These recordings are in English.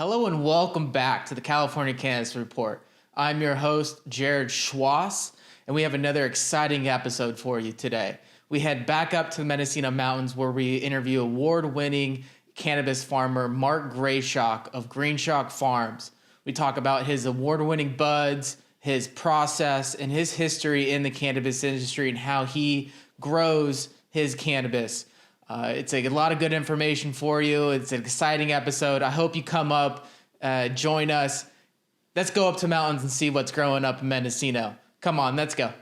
Hello and welcome back to the California Cannabis Report. I'm your host, Jared Schwass, and we have another exciting episode for you today. We head back up to the Mendocino Mountains where we interview award-winning cannabis farmer Mark Greyshock of Greenshock Farms. We talk about his award-winning buds, his process, and his history in the cannabis industry and how he grows his cannabis. It's a lot of good information for you. It's an exciting episode. I hope you come up, join us. Let's go up to mountains and see what's growing up in Mendocino. Come on, let's go.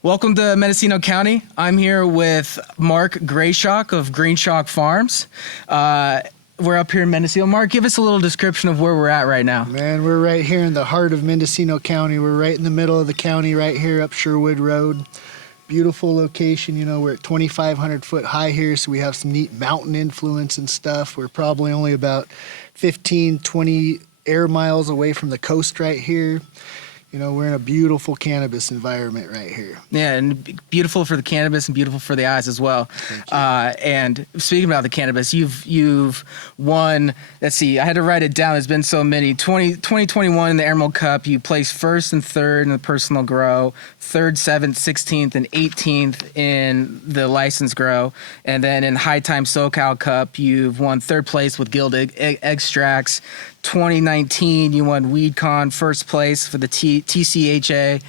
Welcome to Mendocino County. I'm here with Mark Greyshock of Greenshock Farms. We're up here in Mendocino. Mark, give us a little description of where we're at right now. Man, we're right here in the heart of Mendocino County. We're right in the middle of the county right here up Sherwood Road. Beautiful location. You know, we're at 2,500 foot high here, so we have some neat mountain influence and stuff. We're probably only about 15, 20 air miles away from the coast right here. You know, we're in a beautiful cannabis environment right here. Yeah, and beautiful for the cannabis and beautiful for the eyes as well. And speaking about the cannabis, you've won, let's see, I had to write it down. There's been so many. 2021 in the Emerald Cup, you placed first and third in the personal grow, third, 7th, 16th, and 18th in the license grow. And then in High Time SoCal Cup, you've won third place with Gilded Extracts. 2019, you won WeedCon first place for the TCHA,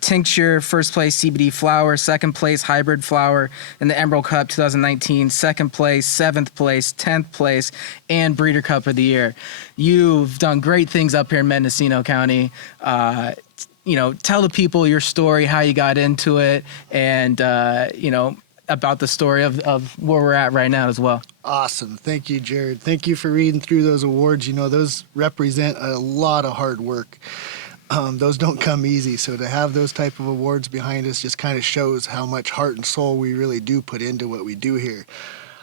tincture first place CBD flower, second place hybrid flower in the Emerald Cup 2019, second place, 7th place, 10th place, and Breeder Cup of the Year. You've done great things up here in Mendocino County. Tell the people your story, how you got into it, and about the story of where we're at right now as well. Awesome. Thank you, Jared. Thank you for reading through those awards. You know, those represent a lot of hard work. Those don't come easy. So to have those type of awards behind us just kind of shows how much heart and soul we really do put into what we do here.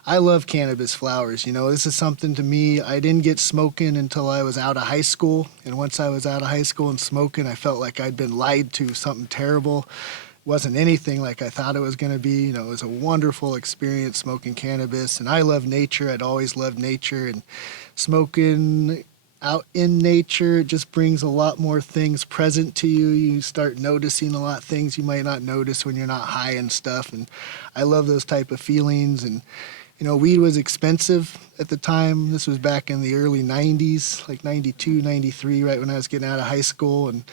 I love cannabis flowers. You know, this is something to me. I didn't get smoking until I was out of high school. And once I was out of high school and smoking, I felt like I'd been lied to, something terrible. Wasn't anything like I thought it was going to be. You know, it was a wonderful experience smoking cannabis, and I love nature. I'd always loved nature, and smoking out in nature, it just brings a lot more things present to you. You start noticing a lot of things you might not notice when you're not high and stuff, and I love those type of feelings. And you know, weed was expensive at the time. This was back in the early 90s, like 92, 93, right when I was getting out of high school, and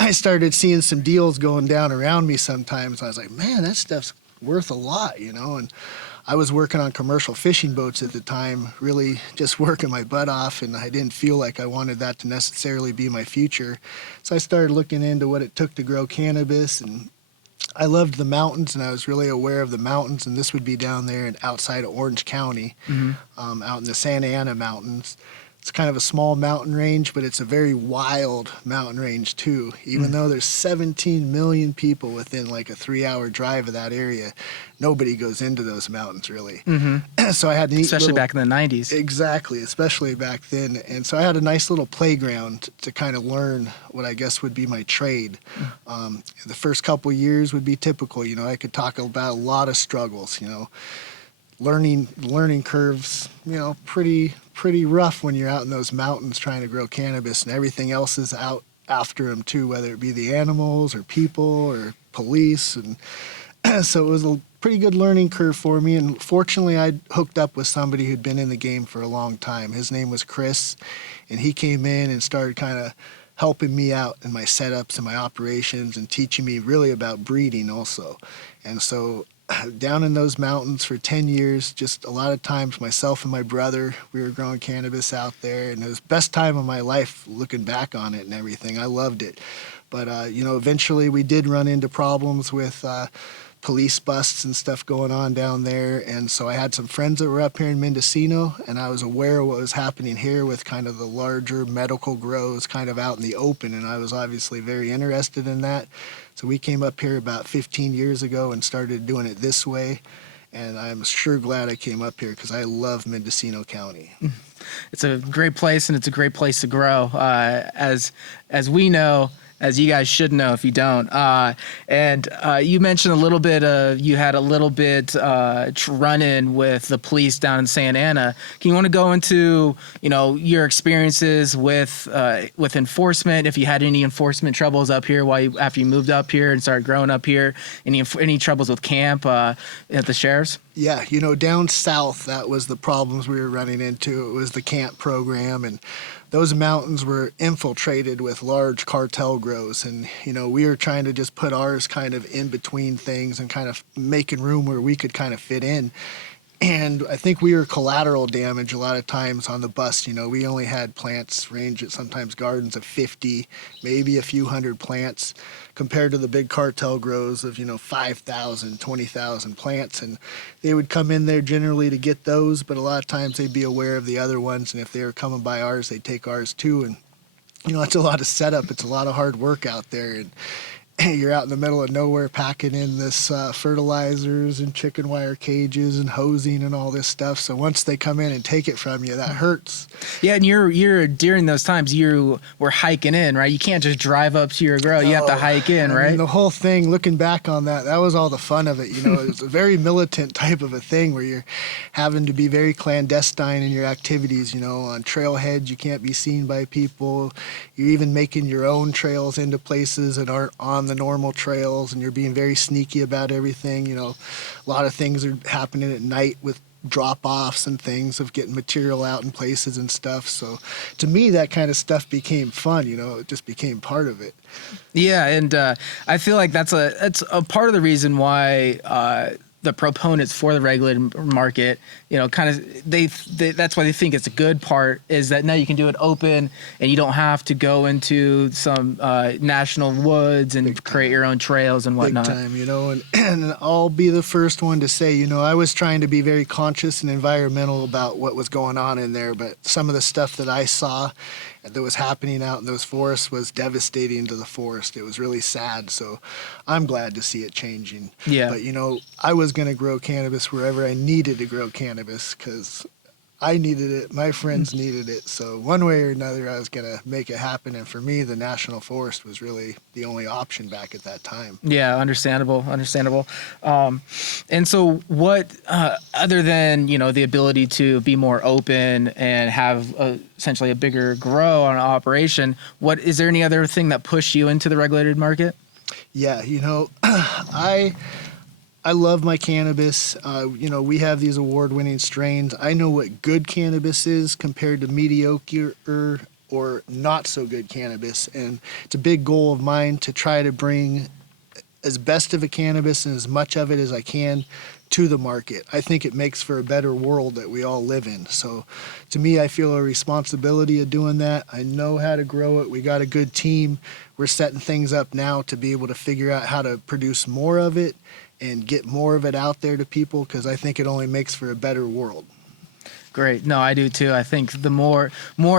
I started seeing some deals going down around me sometimes. I was like, man, that stuff's worth a lot, you know? And I was working on commercial fishing boats at the time, really just working my butt off, and I didn't feel like I wanted that to necessarily be my future. So I started looking into what it took to grow cannabis, and I loved the mountains, and I was really aware of the mountains, and this would be down there and outside of Orange County, out in the Santa Ana Mountains. It's kind of a small mountain range, but it's a very wild mountain range too. Even though there's 17 million people within like a 3-hour drive of that area, nobody goes into those mountains really. So I had neat especially back in the 90s. Exactly, especially back then. And so I had a nice little playground to kind of learn what I guess would be my trade. The first couple years would be typical. You know, I could talk about a lot of struggles, you know. Learning curves, you know, pretty rough when you're out in those mountains trying to grow cannabis, and everything else is out after them too, whether it be the animals or people or police. And so it was a pretty good learning curve for me. And fortunately, I hooked up with somebody who'd been in the game for a long time. His name was Chris, and he came in and started kind of helping me out in my setups and my operations and teaching me really about breeding also. And so down in those mountains for 10 years, just a lot of times myself and my brother, we were growing cannabis out there, and it was the best time of my life looking back on it and everything. I loved it. But, you know, eventually we did run into problems with police busts and stuff going on down there. And so I had some friends that were up here in Mendocino, and I was aware of what was happening here with kind of the larger medical grows kind of out in the open. And I was obviously very interested in that. So we came up here about 15 years ago and started doing it this way. And I'm sure glad I came up here because I love Mendocino County. It's a great place, and it's a great place to grow. As we know, as you guys should know if you don't. And you mentioned a little bit you had a little bit run-in with the police down in Santa Ana. Can you want to go into your experiences with enforcement? If you had any enforcement troubles up here after you moved up here and started growing up here, any troubles with camp at the sheriff's? Yeah, down south, that was the problems we were running into. It was the camp program, and those mountains were infiltrated with large cartel grows. And, we were trying to just put ours kind of in between things and kind of making room where we could kind of fit in. And I think we were collateral damage a lot of times on the bus. We only had plants range at sometimes gardens of 50, maybe a few hundred plants compared to the big cartel grows of, 5,000, 20,000 plants. And they would come in there generally to get those, but a lot of times they'd be aware of the other ones. And if they were coming by ours, they'd take ours too. And, it's a lot of setup. It's a lot of hard work out there. And you're out in the middle of nowhere packing in this fertilizers and chicken wire cages and hosing and all this stuff. So once they come in and take it from you, that hurts. Yeah, and you're during those times you were hiking in, right? You can't just drive up to your grow. You have to hike in, right? I mean, the whole thing, looking back on that was all the fun of it. It's a very militant type of a thing where you're having to be very clandestine in your activities. On trailheads, you can't be seen by people. You're even making your own trails into places that aren't on the normal trails, and you're being very sneaky about everything. A lot of things are happening at night with drop-offs and things of getting material out in places and stuff. So to me, that kind of stuff became fun. It just became part of it. Yeah, and I feel like that's a part of the reason why the proponents for the regulated market, kind of that's why they think it's a good part, is that now you can do it open and you don't have to go into some national woods and create your own trails and whatnot. Big time, and I'll be the first one to say, I was trying to be very conscious and environmental about what was going on in there, but some of the stuff that I saw that was happening out in those forests was devastating to the forest. It was really sad. So I'm glad to see it changing. Yeah. But, I was going to grow cannabis wherever I needed to grow cannabis because I needed it. My friends needed it. So one way or another, I was going to make it happen. And for me, the national forest was really the only option back at that time. Yeah, understandable. And so what, other than, the ability to be more open and have essentially a bigger grow on an operation, is there any other thing that pushed you into the regulated market? Yeah, I love my cannabis. We have these award-winning strains. I know what good cannabis is compared to mediocre or not so good cannabis. And it's a big goal of mine to try to bring as best of a cannabis and as much of it as I can to the market. I think it makes for a better world that we all live in. So to me, I feel a responsibility of doing that. I know how to grow it. We got a good team. We're setting things up now to be able to figure out how to produce more of it and get more of it out there to people, because I think it only makes for a better world. Great. No, I do too. I think the more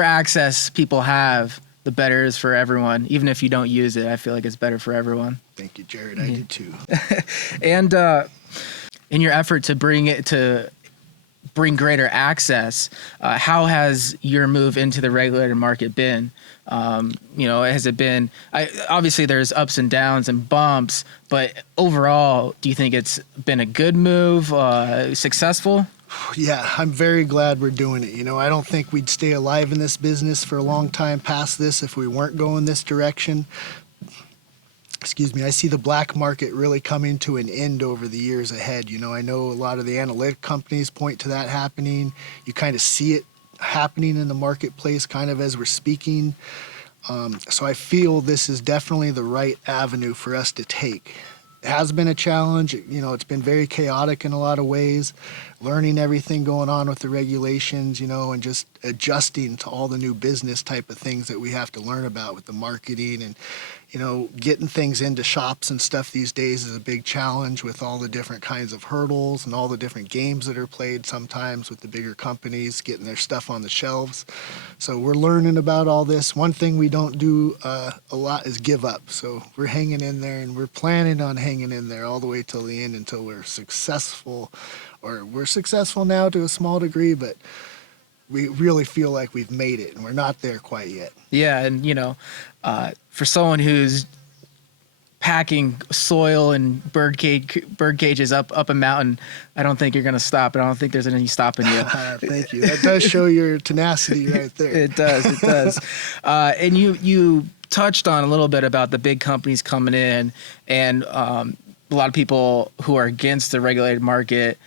access people have, the better it is for everyone. Even if you don't use it, I feel like it's better for everyone. Thank you, Jared. I do too. And in your effort to bring greater access, how has your move into the regulated market been? Has it been, obviously there's ups and downs and bumps, but overall, do you think it's been a good move, successful? Yeah, I'm very glad we're doing it. I don't think we'd stay alive in this business for a long time past this if we weren't going this direction. Excuse me, I see the black market really coming to an end over the years ahead. I know a lot of the analytic companies point to that happening. You kind of see it happening in the marketplace kind of as we're speaking. So I feel this is definitely the right avenue for us to take. It has been a challenge. It's been very chaotic in a lot of ways, learning everything going on with the regulations, and just adjusting to all the new business type of things that we have to learn about with the marketing and, Getting things into shops and stuff these days is a big challenge with all the different kinds of hurdles and all the different games that are played sometimes with the bigger companies getting their stuff on the shelves. So we're learning about all this. One thing we don't do a lot is give up. So we're hanging in there, and we're planning on hanging in there all the way till the end until we're successful, or we're successful now to a small degree, but we really feel like we've made it, and we're not there quite yet. Yeah, and for someone who's packing soil and bird cages up a mountain, I don't think you're going to stop, and I don't think there's any stopping you. Thank you. That does show your tenacity right there. It does. It does. And you touched on a little bit about the big companies coming in, and a lot of people who are against the regulated market.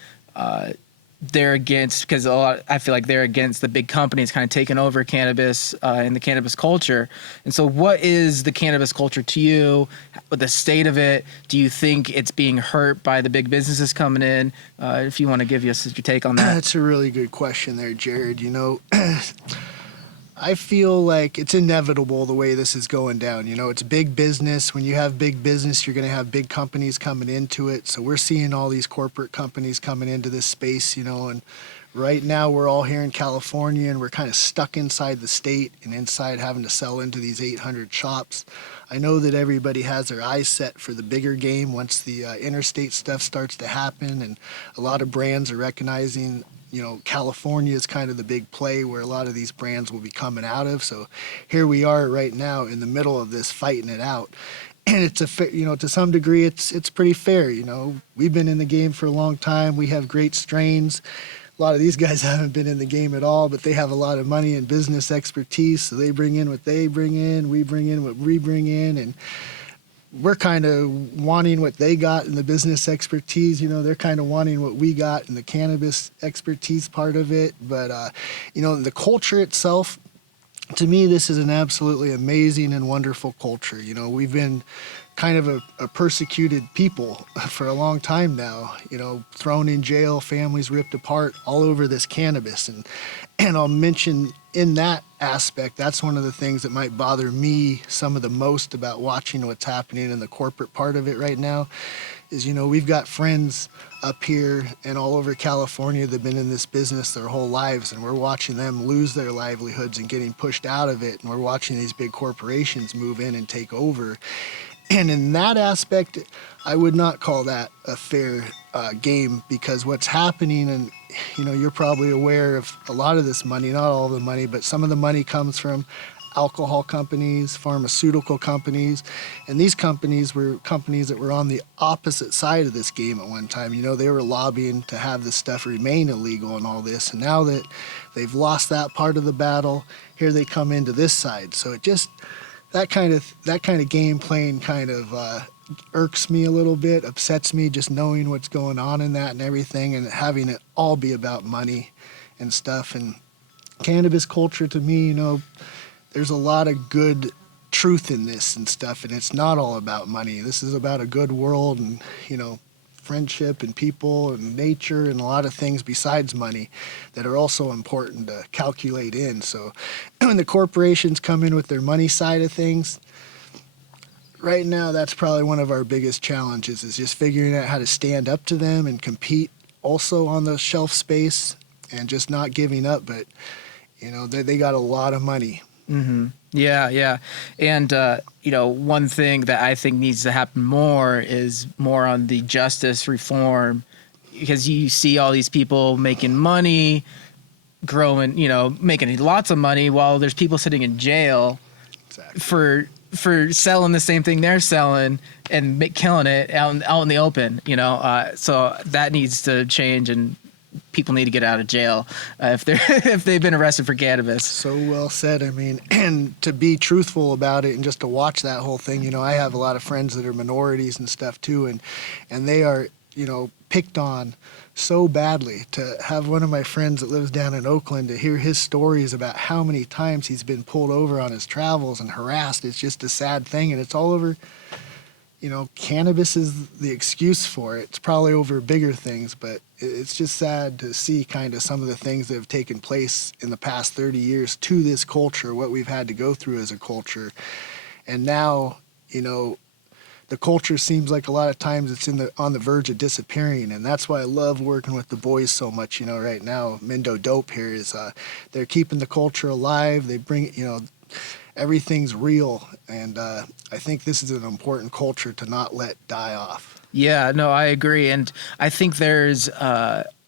They're against, because I feel like they're against the big companies kind of taking over cannabis and the cannabis culture. And so what is the cannabis culture to you? The state of it? Do you think it's being hurt by the big businesses coming in? If you want to give us your take on that. That's a really good question there, Jared. I feel like it's inevitable the way this is going down. It's big business. When you have big business, you're going to have big companies coming into it. So we're seeing all these corporate companies coming into this space, and right now we're all here in California, and we're kind of stuck inside the state and inside having to sell into these 800 shops. I know that everybody has their eyes set for the bigger game once the interstate stuff starts to happen, and a lot of brands are recognizing California is kind of the big play where a lot of these brands will be coming out of. So here we are right now in the middle of this, fighting it out. And it's to some degree, it's pretty fair. We've been in the game for a long time. We have great strains. A lot of these guys haven't been in the game at all, but they have a lot of money and business expertise. So they bring in what they bring in. We bring in what we bring in. And we're kind of wanting what they got in the business expertise. They're kind of wanting what we got in the cannabis expertise part of it. But, the culture itself, to me, this is an absolutely amazing and wonderful culture. We've been kind of a persecuted people for a long time now, thrown in jail, families ripped apart all over this cannabis. And I'll mention in that aspect, that's one of the things that might bother me some of the most about watching what's happening in the corporate part of it right now is, we've got friends up here and all over California that have been in this business their whole lives, and we're watching them lose their livelihoods and getting pushed out of it. And we're watching these big corporations move in and take over. And in that aspect, I would not call that a fair game, because what's happening, and you're probably aware of a lot of this money, not all of the money, but some of the money comes from alcohol companies, pharmaceutical companies, and these companies were companies that were on the opposite side of this game at one time. They were lobbying to have this stuff remain illegal and all this, and now that they've lost that part of the battle, here they come into this side. So it just, that kind of game playing kind of irks me a little bit, upsets me, just knowing what's going on in that and everything, and having it all be about money and stuff. And cannabis culture, to me, there's a lot of good truth in this and stuff, and it's not all about money. This is about a good world and, friendship and people and nature and a lot of things besides money that are also important to calculate in. So when the corporations come in with their money side of things, right now that's probably one of our biggest challenges, is just figuring out how to stand up to them and compete also on the shelf space and just not giving up. But, they got a lot of money. Mm-hmm. Yeah. And, one thing that I think needs to happen more is more on the justice reform, because you see all these people making money, growing, making lots of money while there's people sitting in jail for selling the same thing they're selling and killing it out in the open, so that needs to change, and people need to get out of jail if they've been arrested for cannabis. So well said. I mean, and to be truthful about it and just to watch that whole thing, I have a lot of friends that are minorities and stuff too, and they are, picked on so badly. To have one of my friends that lives down in Oakland, to hear his stories about how many times he's been pulled over on his travels and harassed, it's just a sad thing, and it's all over. Cannabis is the excuse for it. It's probably over bigger things, but it's just sad to see kind of some of the things that have taken place in the past 30 years to this culture, what we've had to go through as a culture. And now, the culture seems like a lot of times it's on the verge of disappearing, and that's why I love working with the boys so much. Right now, Mendo Dope here is they're keeping the culture alive. They bring everything's real, and I think this is an important culture to not let die off. Yeah, no, I agree, and I think there's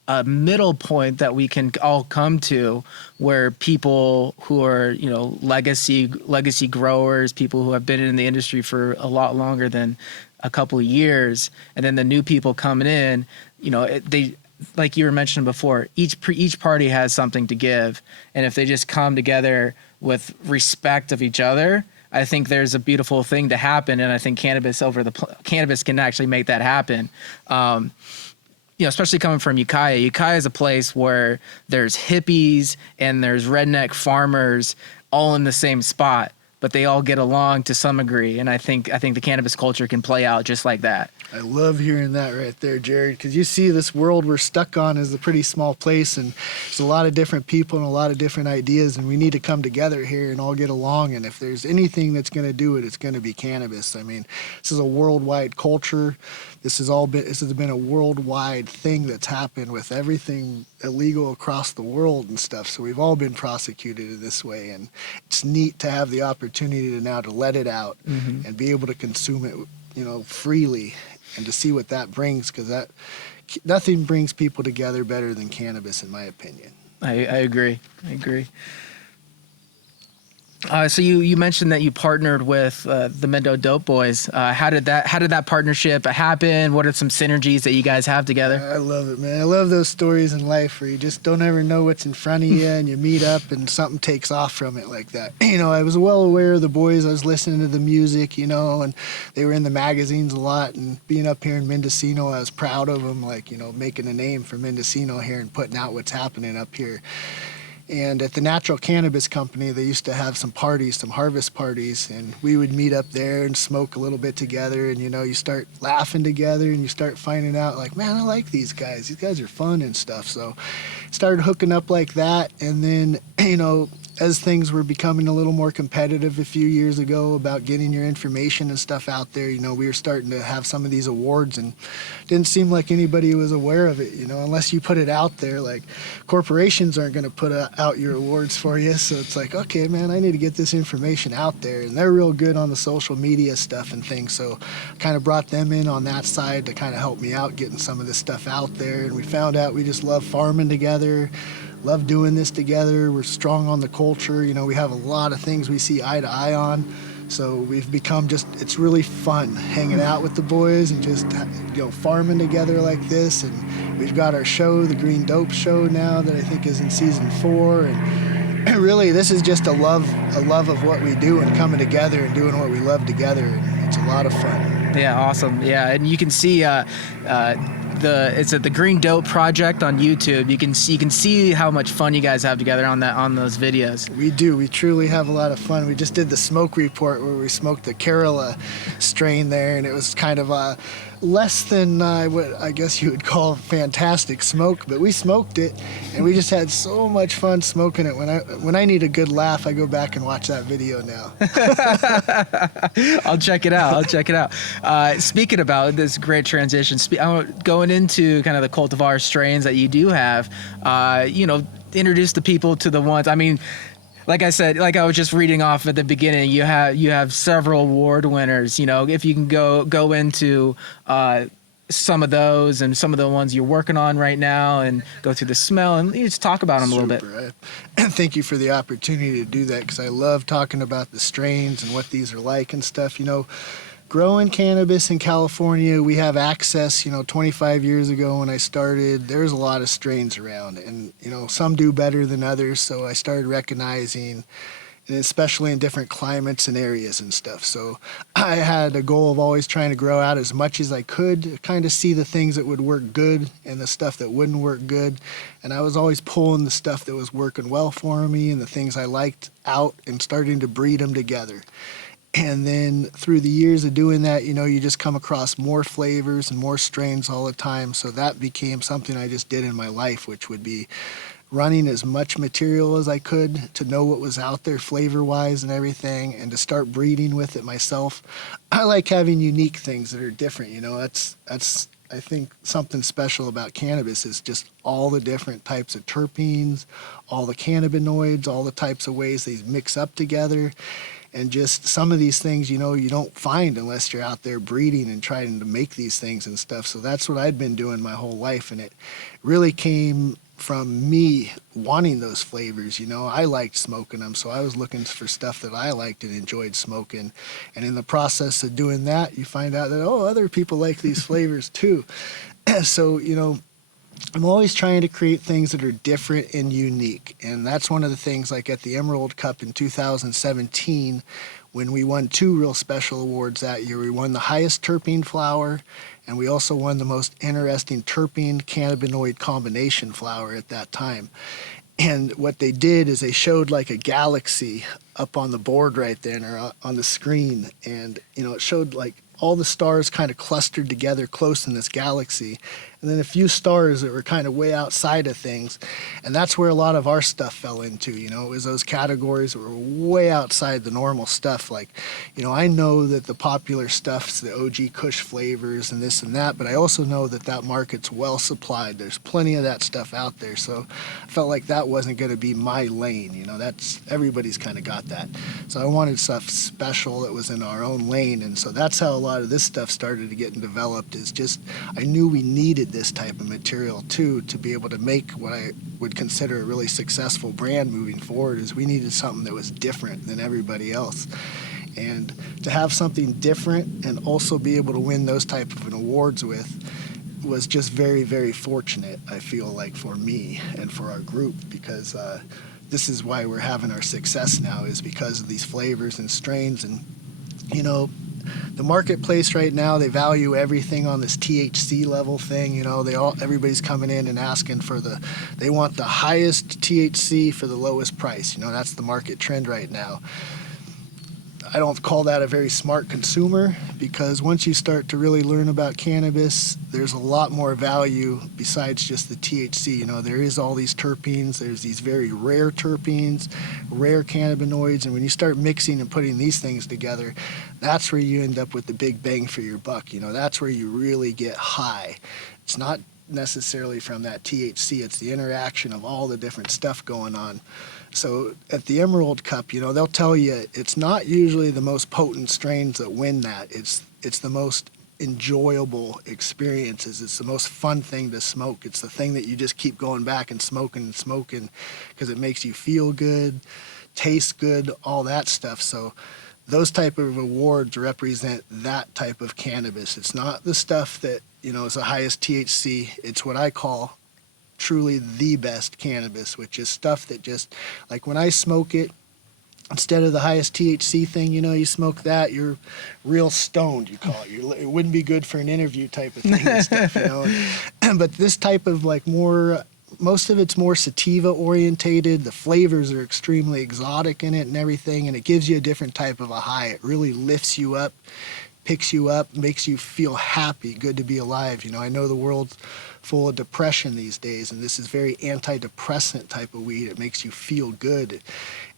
a middle point that we can all come to where people who are, legacy growers, people who have been in the industry for a lot longer than a couple of years, and then the new people coming in, they, like you were mentioning before, each party has something to give, and if they just come together with respect of each other, I think there's a beautiful thing to happen, and I think cannabis can actually make that happen. Especially coming from Ukiah. Ukiah is a place where there's hippies and there's redneck farmers all in the same spot, but they all get along to some degree. And I think the cannabis culture can play out just like that. I love hearing that right there, Jared, because you see this world we're stuck on is a pretty small place, and there's a lot of different people and a lot of different ideas, and we need to come together here and all get along. And if there's anything that's going to do it, it's going to be cannabis. I mean, this is a worldwide culture. This has been a worldwide thing that's happened with everything illegal across the world and stuff. So we've all been prosecuted in this way, and it's neat to have the opportunity to let it out and be able to consume it, freely, and to see what that brings, because nothing brings people together better than cannabis, in my opinion. I agree. So you mentioned that you partnered with the Mendo Dope Boys. How did that partnership happen? What are some synergies that you guys have together? I love it, man. I love those stories in life where you just don't ever know what's in front of you, and you meet up and something takes off from it like that. I was well aware of the boys. I was listening to the music, and they were in the magazines a lot. And being up here in Mendocino, I was proud of them, making a name for Mendocino here and putting out what's happening up here. And at the Natural Cannabis Company, they used to have some parties, some harvest parties, and we would meet up there and smoke a little bit together. And, you start laughing together, and you start finding out, man, I like these guys. These guys are fun and stuff. So started hooking up like that. And then, as things were becoming a little more competitive a few years ago about getting your information and stuff out there, we were starting to have some of these awards, and it didn't seem like anybody was aware of it, unless you put it out there. Like, corporations aren't going to put out your awards for you. So it's like, okay, man, I need to get this information out there. And they're real good on the social media stuff and things. So I kind of brought them in on that side to kind of help me out getting some of this stuff out there. And we found out we just love farming together. Love doing this together. We're strong on the culture. We have a lot of things we see eye to eye on. So we've become it's really fun hanging out with the boys and just, farming together like this. And we've got our show, the Green Dope Show now, that I think is in season 4. And really, this is just a love of what we do and coming together and doing what we love together. And it's a lot of fun. Yeah, awesome. Yeah, and you can see it's at the Green Dope Project on YouTube. You can see how much fun you guys have together on those videos. We do. We truly have a lot of fun. We just did the smoke report where we smoked the Kerala strain there, and it was kind of less than what I guess you would call fantastic smoke, but we smoked it, and we just had so much fun smoking it. When I need a good laugh, I go back and watch that video now. I'll check it out. Speaking about this great transition, going into kind of the cultivar strains that you do have, introduce the people to the ones. I mean, like I said, like I was just reading off at the beginning, you have several award winners. If you can go into some of those and some of the ones you're working on right now, and go through the smell and just talk about them a little bit. Thank you for the opportunity to do that, because I love talking about the strains and what these are like and stuff. Growing cannabis in California, we have access. 25 years ago when I started, there's a lot of strains around, and some do better than others. So I started recognizing, and especially in different climates and areas and stuff. So I had a goal of always trying to grow out as much as I could to kind of see the things that would work good and the stuff that wouldn't work good. And I was always pulling the stuff that was working well for me and the things I liked out and starting to breed them together. And then through the years of doing that, you just come across more flavors and more strains all the time. So that became something I just did in my life, which would be running as much material as I could to know what was out there flavor-wise and everything, and to start breeding with it myself. I like having unique things that are different. You know, that's I think something special about cannabis is just all the different types of terpenes, all the cannabinoids, all the types of ways they mix up together. And just some of these things, you know, you don't find unless you're out there breeding and trying to make these things and stuff. So that's what I'd been doing my whole life. And it really came from me wanting those flavors. You know, I liked smoking them, so I was looking for stuff that I liked and enjoyed smoking. And in the process of doing that, you find out that, oh, other people like these flavors too. So, you know, I'm always trying to create things that are different and unique. And that's one of the things, like at the Emerald Cup in 2017, when we won 2 real special awards that year. We won the highest terpene flower, and we also won the most interesting terpene cannabinoid combination flower at that time. And what they did is they showed like a galaxy up on the board right then, or on the screen. And, you know, it showed like all the stars kind of clustered together close in this galaxy, and then a few stars that were kind of way outside of things. And that's where a lot of our stuff fell into. You know, it was those categories that were way outside the normal stuff. Like, you know, I know that the popular stuff's the OG Kush flavors and this and that, but I also know that that market's well supplied. There's plenty of that stuff out there. So I felt like that wasn't going to be my lane. You know, that's, everybody's kind of got that. So I wanted stuff special that was in our own lane. And so that's how a lot of this stuff started to get developed, is just, I knew we needed this type of material too to be able to make what I would consider a really successful brand moving forward. Is we needed something that was different than everybody else. And to have something different and also be able to win those type of awards with was just very, very fortunate, I feel like, for me and for our group, because this is why we're having our success now, is because of these flavors and strains. And, you know, the marketplace right now, they value everything on this THC level thing. You know, everybody's coming in and asking for they want the highest THC for the lowest price. You know, that's the market trend right now. I don't call that a very smart consumer, because once you start to really learn about cannabis, there's a lot more value besides just the THC. You know, there is all these terpenes, there's these very rare terpenes, rare cannabinoids, and when you start mixing and putting these things together, that's where you end up with the big bang for your buck. You know, that's where you really get high. It's not necessarily from that THC, it's the interaction of all the different stuff going on. So at the Emerald Cup, you know, they'll tell you it's not usually the most potent strains that win that. It's the most enjoyable experiences. It's the most fun thing to smoke. It's the thing that you just keep going back and smoking because it makes you feel good, taste good, all that stuff. So those type of awards represent that type of cannabis. It's not the stuff that, you know, is the highest THC. It's what I call truly the best cannabis, which is stuff that just, like when I smoke it, instead of the highest THC thing, you know, you smoke that, you're real stoned, you call it. It wouldn't be good for an interview type of thing and stuff, you know. But this type of like most of it's more sativa orientated. The flavors are extremely exotic in it and everything, and it gives you a different type of a high. It really lifts you up, picks you up, makes you feel happy, good to be alive. You know, I know the world's full of depression these days, and this is very antidepressant type of weed. It makes you feel good. It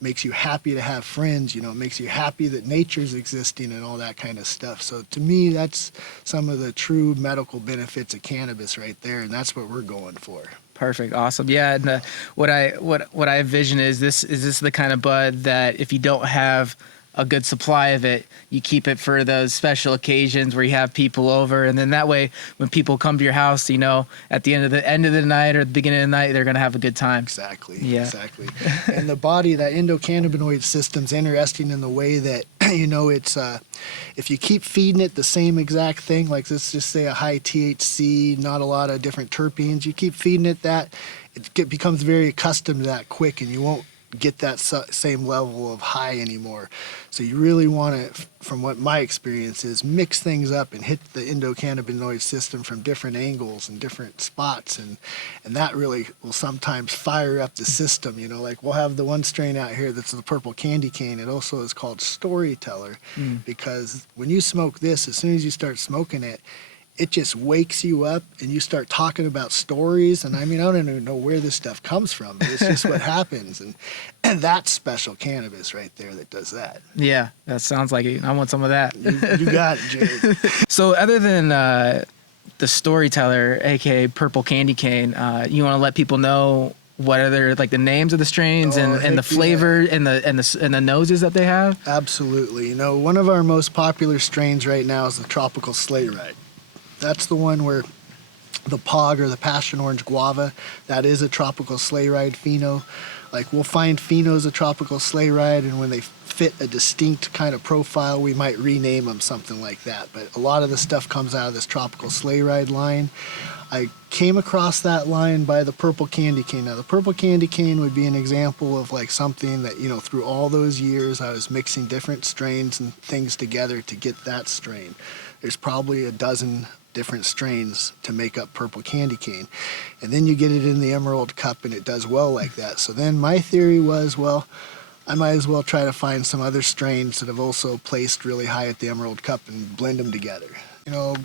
makes you happy to have friends. You know, it makes you happy that nature's existing and all that kind of stuff. So to me, that's some of the true medical benefits of cannabis right there, and that's what we're going for. Perfect. Awesome. Yeah. And what I envision is this the kind of bud that if you don't have a good supply of it, you keep it for those special occasions where you have people over, and then that way when people come to your house, you know, at the end of the night or the beginning of the night, they're going to have a good time. Exactly. Yeah. Exactly. And the body, that endocannabinoid system's interesting in the way that, you know, it's if you keep feeding it the same exact thing, like let's just say a high THC, not a lot of different terpenes, you keep feeding it that, it becomes very accustomed to that quick, and you won't get that same level of high anymore. So you really want to, from what my experience is, mix things up and hit the endocannabinoid system from different angles and different spots, and that really will sometimes fire up the system. You know, like we'll have the one strain out here that's the purple candy cane. It also is called Storyteller, because when you smoke this, as soon as you start smoking it, it just wakes you up and you start talking about stories. And I mean, I don't even know where this stuff comes from, but it's just what happens. And that's special cannabis right there that does that. Yeah, that sounds like it. I want some of that. You got it, Jared. So other than the storyteller, aka Purple Candy Cane, you want to let people know what are like the names of the strains and the flavor and the noses that they have? Absolutely. You know, one of our most popular strains right now is the Tropical Sleigh Ride. That's the one where the POG, or the Passion Orange Guava, that is a Tropical Sleigh Ride pheno. Like, we'll find phenos a Tropical Sleigh Ride, and when they fit a distinct kind of profile, we might rename them something like that. But a lot of the stuff comes out of this Tropical Sleigh Ride line. I came across that line by the Purple Candy Cane. Now, the Purple Candy Cane would be an example of like something that, you know, through all those years, I was mixing different strains and things together to get that strain. There's probably a dozen different strains to make up Purple Candy Cane. And then you get it in the Emerald Cup and it does well like that. So then my theory was, well, I might as well try to find some other strains that have also placed really high at the Emerald Cup and blend them together. You know,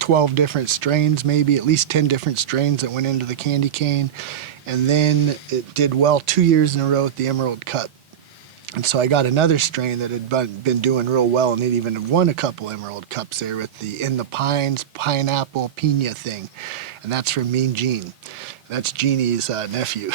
12 different strains, maybe at least 10 different strains that went into the candy cane. And then it did well 2 years in a row at the Emerald Cup. And so I got another strain that had been doing real well, and it even won a couple Emerald Cups there with the In the Pines pineapple pina thing. And that's from Mean Gene. That's Jeannie's nephew.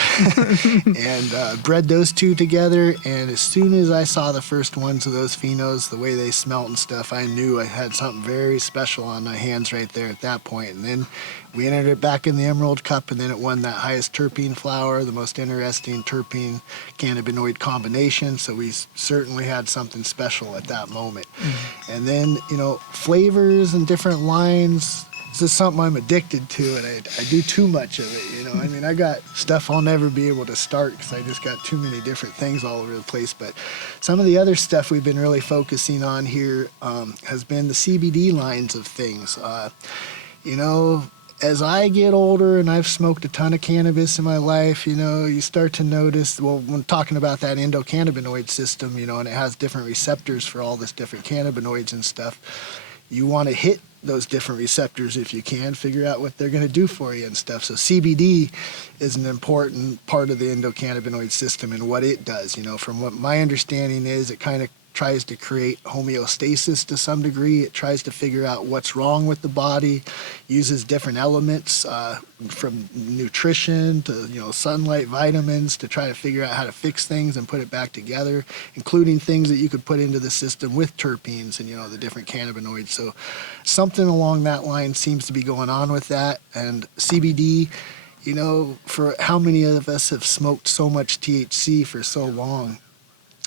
And bred those two together, and as soon as I saw the first ones of those phenos, the way they smelt and stuff, I knew I had something very special on my hands right there at that point. And then we entered it back in the Emerald Cup, and then it won that highest terpene flower, the most interesting terpene cannabinoid combination. So we certainly had something special at that moment. Mm-hmm. And then, you know, flavors and different lines. This is something I'm addicted to, and I do too much of it, you know. I mean, I got stuff I'll never be able to start because I just got too many different things all over the place. But some of the other stuff we've been really focusing on here has been the CBD lines of things. You know, as I get older and I've smoked a ton of cannabis in my life, you know, you start to notice, well, when talking about that endocannabinoid system, you know, and it has different receptors for all this different cannabinoids and stuff, you want to hit those different receptors if you can, figure out what they're going to do for you and stuff. So CBD is an important part of the endocannabinoid system and what it does. You know, from what my understanding is, it kind of tries to create homeostasis to some degree. It tries to figure out what's wrong with the body, uses different elements from nutrition to, you know, sunlight, vitamins to try to figure out how to fix things and put it back together, including things that you could put into the system with terpenes and, you know, the different cannabinoids. So something along that line seems to be going on with that. And CBD, you know, for how many of us have smoked so much THC for so long,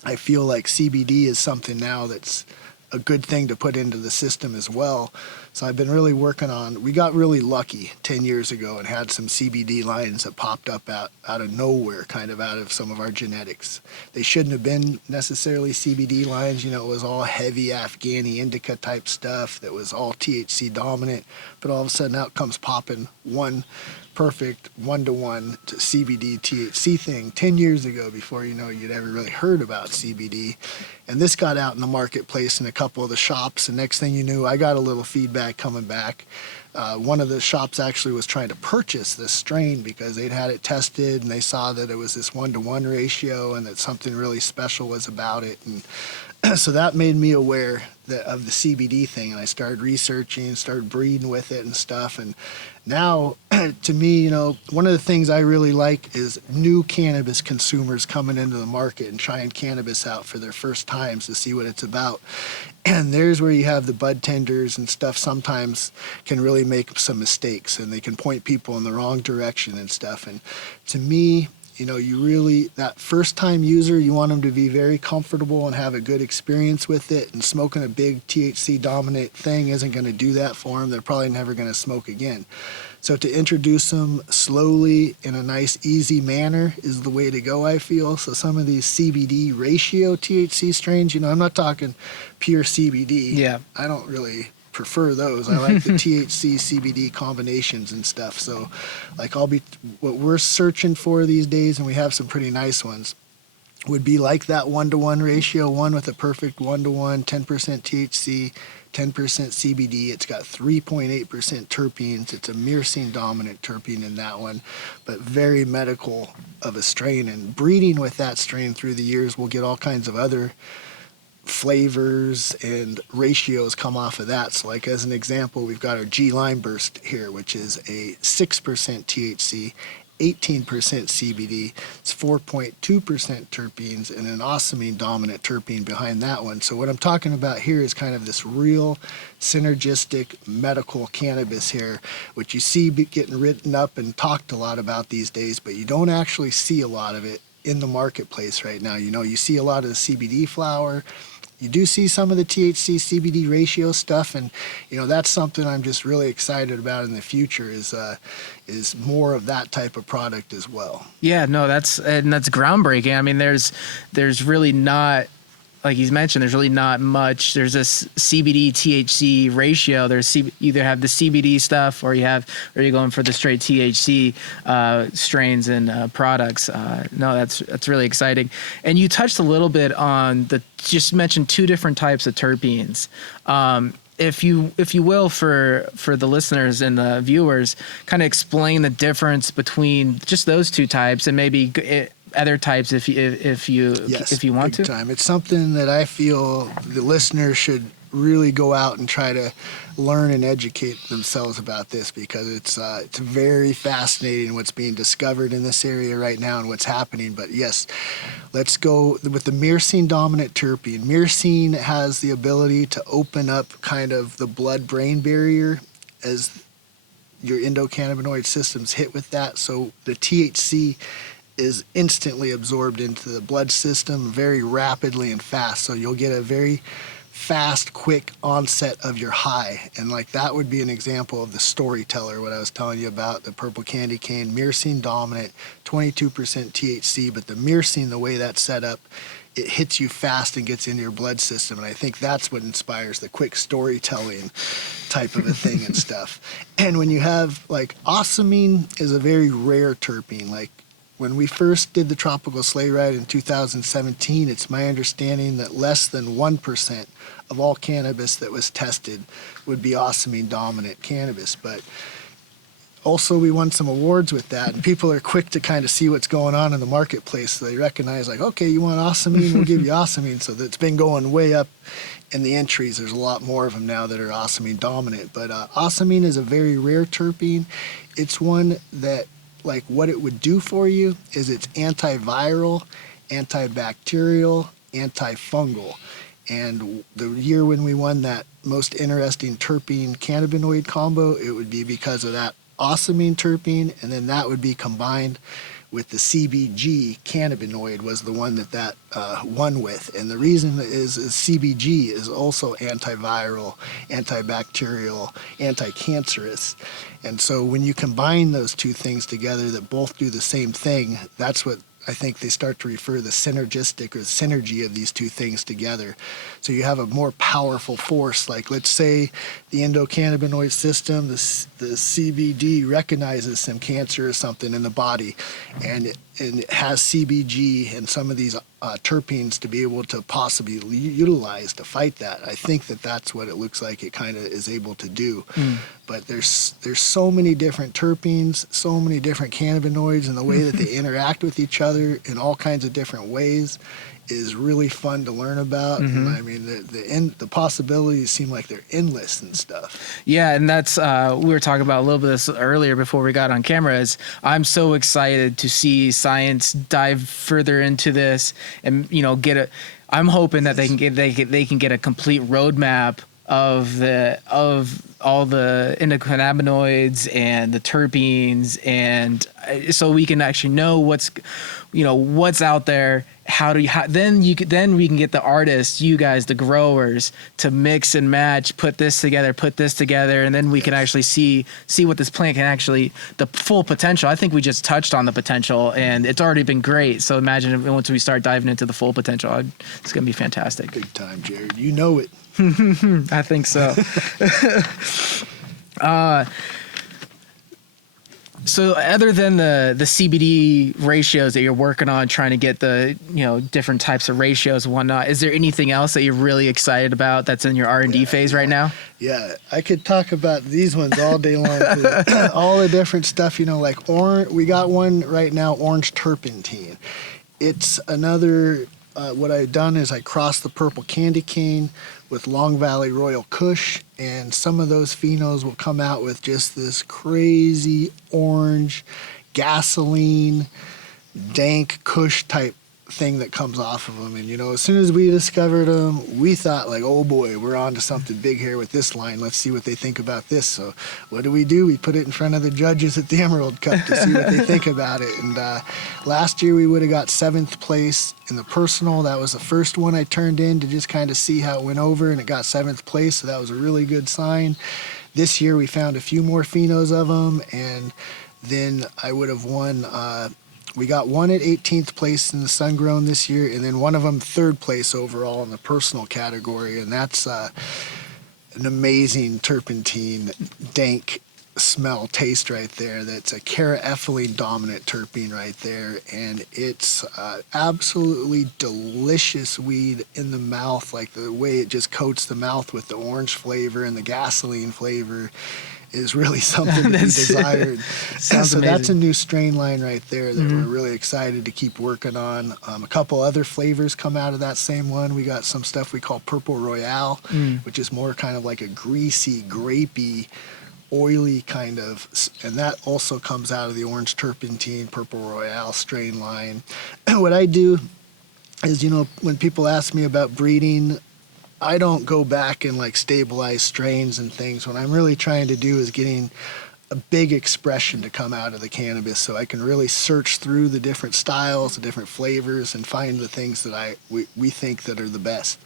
I feel like CBD is something now that's a good thing to put into the system as well. So I've been really working on, we got really lucky 10 years ago and had some CBD lines that popped up out of nowhere, kind of out of some of our genetics. They shouldn't have been necessarily CBD lines, you know, it was all heavy Afghani indica type stuff that was all THC dominant, but all of a sudden out comes popping one perfect one-to-one to CBD THC thing 10 years ago before, you know, you'd ever really heard about CBD. And this got out in the marketplace in a couple of the shops, and next thing you knew, I got a little feedback coming back. One of the shops actually was trying to purchase this strain because they'd had it tested and they saw that it was this 1-to-1 ratio and that something really special was about it. And so that made me aware of the CBD thing, and I started researching, started breeding with it and stuff. And now, to me, you know, one of the things I really like is new cannabis consumers coming into the market and trying cannabis out for their first times to see what it's about. And there's where you have the bud tenders and stuff sometimes can really make some mistakes, and they can point people in the wrong direction and stuff. And to me, you know, you really, that first time user, you want them to be very comfortable and have a good experience with it. And smoking a big THC dominant thing isn't going to do that for them. They're probably never going to smoke again. So to introduce them slowly in a nice, easy manner is the way to go, I feel. So some of these CBD ratio THC strains, you know, I'm not talking pure CBD. Yeah. I don't really prefer those. I like the THC CBD combinations and stuff. So like what we're searching for these days, and we have some pretty nice ones, would be like that 1-to-1 ratio, one with a perfect 1-to-1, 10% THC, 10% CBD. It's got 3.8% terpenes. It's a myrcene dominant terpene in that one, but very medical of a strain. And breeding with that strain through the years, we'll get all kinds of other flavors and ratios come off of that. So like as an example, we've got our G Lime Burst here, which is a 6% THC, 18% CBD, it's 4.2% terpenes, and an osmine dominant terpene behind that one. So what I'm talking about here is kind of this real synergistic medical cannabis here, which you see getting written up and talked a lot about these days, but you don't actually see a lot of it in the marketplace right now. You know, you see a lot of the CBD flower. You do see some of the THC CBD ratio stuff, and you know that's something I'm just really excited about in the future is more of that type of product as well. Yeah, no, that's groundbreaking. I mean, there's really not, like he's mentioned, there's really not much. There's this CBD THC ratio. There's either have the CBD stuff or you're going for the straight THC strains and products. No, that's really exciting. And you touched a little bit on just mentioned two different types of terpenes. If you will, for the listeners and the viewers, kind of explain the difference between just those two types and maybe other types if you want to. Time. It's something that I feel the listener should really go out and try to learn and educate themselves about this, because it's very fascinating what's being discovered in this area right now and what's happening. But yes, let's go with the myrcene dominant terpene. Myrcene has the ability to open up kind of the blood-brain barrier as your endocannabinoid systems hit with that. So the THC is instantly absorbed into the blood system very rapidly and fast. So you'll get a very fast, quick onset of your high. And like that would be an example of the storyteller, what I was telling you about, the purple candy cane, myrcene dominant, 22% THC, but the myrcene, the way that's set up, it hits you fast and gets into your blood system. And I think that's what inspires the quick storytelling type of a thing and stuff. And when you have like osmine is a very rare terpene. Like when we first did the tropical sleigh ride in 2017, it's my understanding that less than 1% of all cannabis that was tested would be osmine dominant cannabis. But also we won some awards with that, and people are quick to kind of see what's going on in the marketplace. So they recognize like, okay, you want osmine, we'll give you osmine. So that's been going way up in the entries. There's a lot more of them now that are osmine dominant. But osmine is a very rare terpene. It's one that, like, what it would do for you is it's antiviral, antibacterial, antifungal. And the year when we won that most interesting terpene cannabinoid combo, it would be because of that osmine terpene, and then that would be combined with the CBG cannabinoid was the one that won with. And the reason is CBG is also antiviral, antibacterial, anti-cancerous. And so when you combine those two things together that both do the same thing, that's what I think they start to refer to the synergistic or synergy of these two things together. So you have a more powerful force. Like let's say the endocannabinoid system, the CBD recognizes some cancer or something in the body, and it has CBG and some of these terpenes to be able to possibly utilize to fight that. I think that's what it looks like it kind of is able to do. But there's so many different terpenes, so many different cannabinoids, and the way that they interact with each other in all kinds of different ways is really fun to learn about. And I mean, the possibilities seem like they're endless and stuff. Yeah, and that's we were talking about a little bit of this earlier before we got on camera. Is I'm so excited to see science dive further into this, and I'm hoping that they can get a complete roadmap of all the endocannabinoids and the terpenes, and so we can actually know what's out there. Then we can get the artists, you guys, the growers, to mix and match, put this together, and then we can actually see what this plant can actually, the full potential. I think we just touched on the potential, and it's already been great. So imagine if, once we start diving into the full potential, it's going to be fantastic. Big time, Jared. You know it. I think so. So other than the CBD ratios that you're working on, trying to get the, different types of ratios and whatnot, is there anything else that you're really excited about that's in your R&D phase right now? Yeah, I could talk about these ones all day long. 'Cause all the different stuff, like orange. We got one right now, orange terpentine. It's another. What I've done is I crossed the purple candy cane with Long Valley Royal Kush, and some of those phenos will come out with just this crazy orange, gasoline, dank Kush type thing that comes off of them. And as soon as we discovered them, we thought like, oh boy, we're on to something big here with this line. Let's see what they think about this. So what do? We put it in front of the judges at the Emerald Cup to see what they think about it. And last year we would have got 7th place in the personal. That was the first one I turned in to just kind of see how it went over, and it got 7th place. So that was a really good sign. This year we found a few more phenos of them, and then I would have won. We got one at 18th place in the sun grown this year, and then one of them 3rd place overall in the personal category. And that's an amazing terpentine, dank smell, taste right there. That's a charaethylene dominant terpene right there. And it's absolutely delicious weed in the mouth, like the way it just coats the mouth with the orange flavor and the gasoline flavor is really something to be desired. So that's a new strain line right there that we're really excited to keep working on. A couple other flavors come out of that same one. We got some stuff we call Purple Royale, which is more kind of like a greasy, grapey, oily kind of, and that also comes out of the orange terpentine Purple Royale strain line. What I do is, when people ask me about breeding, I don't go back and like stabilize strains and things. What I'm really trying to do is getting a big expression to come out of the cannabis, so I can really search through the different styles, the different flavors, and find the things that we think that are the best.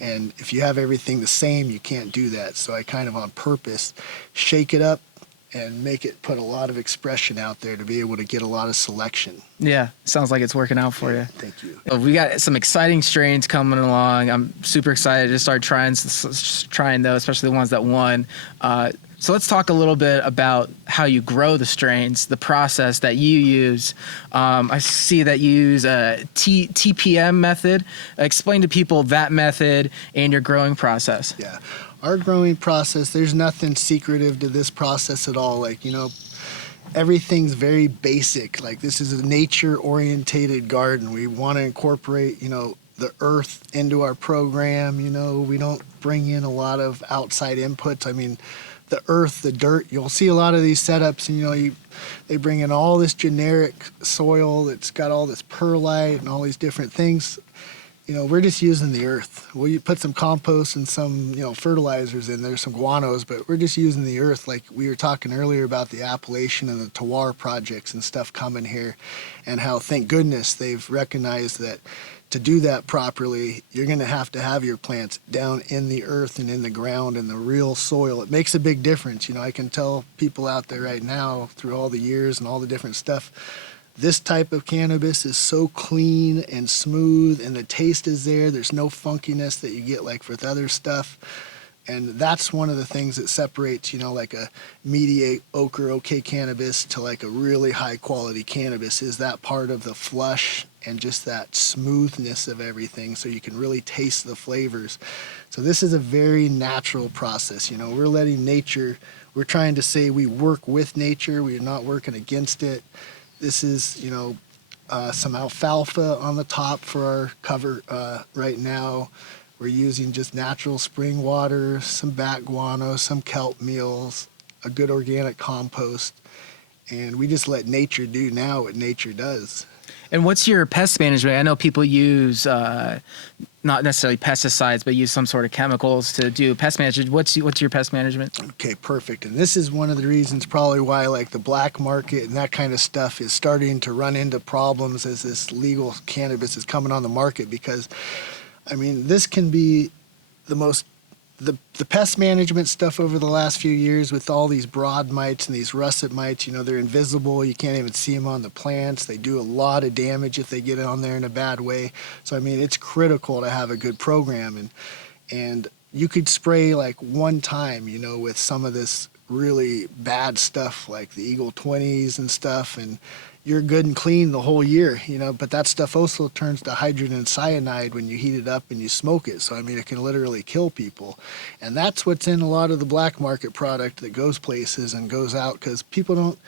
And if you have everything the same, you can't do that. So I kind of on purpose shake it up and make it put a lot of expression out there to be able to get a lot of selection. Yeah, sounds like it's working out for you. Thank you. Well, we got some exciting strains coming along. I'm super excited to start trying those, especially the ones that won. So let's talk a little bit about how you grow the strains, the process that you use. I see that you use a TPM method. Explain to people that method and your growing process. Yeah. Our growing process, there's nothing secretive to this process at all. Like, everything's very basic. Like, this is a nature-orientated garden. We want to incorporate, the earth into our program. We don't bring in a lot of outside inputs. I mean, the earth, the dirt, you'll see a lot of these setups, and they bring in all this generic soil that's got all this perlite and all these different things. We're just using the earth. We put some compost and some, fertilizers in there, some guanos, but we're just using the earth. Like we were talking earlier about the Appalachian and the Terroir projects and stuff coming here, and how, thank goodness, they've recognized that to do that properly, you're going to have your plants down in the earth and in the ground in the real soil. It makes a big difference. I can tell people out there right now through all the years and all the different stuff, this type of cannabis is so clean and smooth, and the taste is there. There's no funkiness that you get like with other stuff. And that's one of the things that separates, like a mediocre, okay cannabis to like a really high quality cannabis, is that part of the flush and just that smoothness of everything, so you can really taste the flavors. So this is a very natural process. We're letting nature, we're trying to say we work with nature. We're not working against it. This is, some alfalfa on the top for our cover right now. We're using just natural spring water, some bat guano, some kelp meals, a good organic compost, and we just let nature do now what nature does. And what's your pest management? I know people use not necessarily pesticides, but use some sort of chemicals to do pest management. What's your pest management? Okay, perfect. And this is one of the reasons probably why like the black market and that kind of stuff is starting to run into problems as this legal cannabis is coming on the market, because this can be the pest management stuff over the last few years with all these broad mites and these russet mites. They're invisible. You can't even see them on the plants. They do a lot of damage if they get on there in a bad way. So it's critical to have a good program, and you could spray like one time, with some of this really bad stuff like the Eagle 20s and stuff, and you're good and clean the whole year, you know, but that stuff also turns to hydrogen cyanide when you heat it up and you smoke it. So, I mean, it can literally kill people. And that's what's in a lot of the black market product that goes places and goes out, because people don't,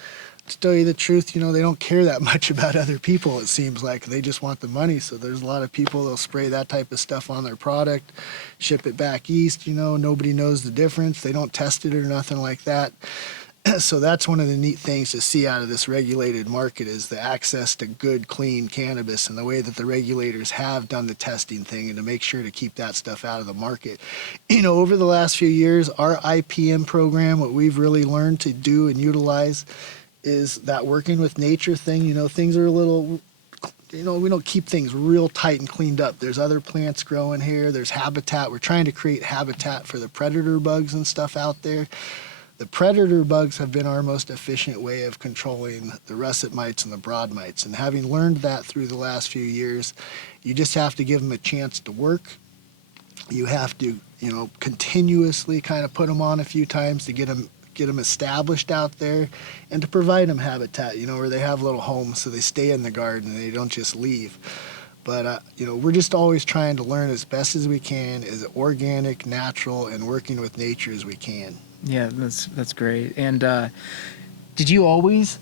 to tell you the truth, you know, they don't care that much about other people, it seems like. They just want the money. So there's a lot of people, they'll spray that type of stuff on their product, ship it back east, you know, nobody knows the difference. They don't test it or nothing like that. So that's one of the neat things to see out of this regulated market, is the access to good, clean cannabis, and the way that the regulators have done the testing thing and to make sure to keep that stuff out of the market. You know, over the last few years, our IPM program, what we've really learned to do and utilize is that working with nature thing. You know, things are a little, you know, we don't keep things real tight and cleaned up. There's other plants growing here. There's habitat. We're trying to create habitat for the predator bugs and stuff out there. The predator bugs have been our most efficient way of controlling the russet mites and the broad mites. And having learned that through the last few years, you just have to give them a chance to work. You have to, you know, continuously kind of put them on a few times to get them established out there, and to provide them habitat, you know, where they have little homes so they stay in the garden and they don't just leave. But, you know, we're just always trying to learn as best as we can, as organic, natural, and working with nature as we can. Yeah, that's great. And did you always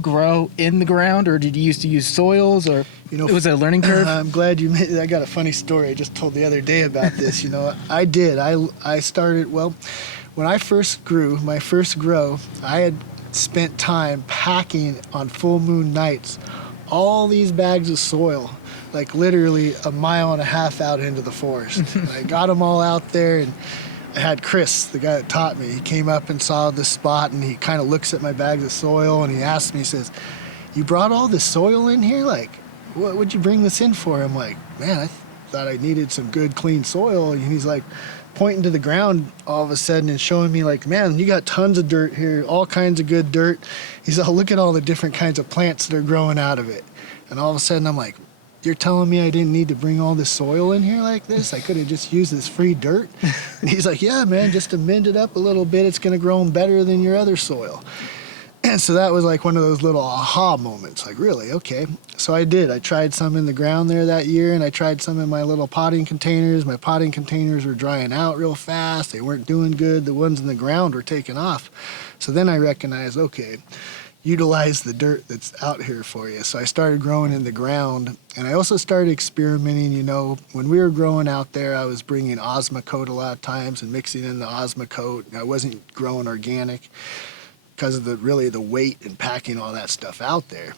grow in the ground, or did you used to use soils, or you know, was it a learning curve? I'm glad you made it. I got a funny story I just told the other day about this. You know, I did. I started, well, when I first grew, my first grow, I had spent time packing on full moon nights all these bags of soil, like literally 1.5 miles out into the forest. And I got them all out there, and I had Chris, the guy that taught me, he came up and saw this spot, and he kind of looks at my bags of soil, and he asked me, he says, "You brought all this soil in here? Like, what would you bring this in for?" I'm like, "Man, I thought I needed some good, clean soil." And he's like, pointing to the ground all of a sudden and showing me, like, "Man, you got tons of dirt here, all kinds of good dirt." He's like, "Look at all the different kinds of plants that are growing out of it." And all of a sudden I'm like, "You're telling me I didn't need to bring all this soil in here like this? I could have just used this free dirt?" And he's like, "Yeah, man, just to mend it up a little bit, it's going to grow better than your other soil." And so that was like one of those little aha moments, like, really? Okay. So I did. I tried some in the ground there that year, and I tried some in my little potting containers. My potting containers were drying out real fast. They weren't doing good. The ones in the ground were taking off. So then I recognized, okay, utilize the dirt that's out here for you. So I started growing in the ground, and I also started experimenting. You know, when we were growing out there, I was bringing Osmocote a lot of times and mixing in the Osmocote. I wasn't growing organic because of the weight and packing all that stuff out there.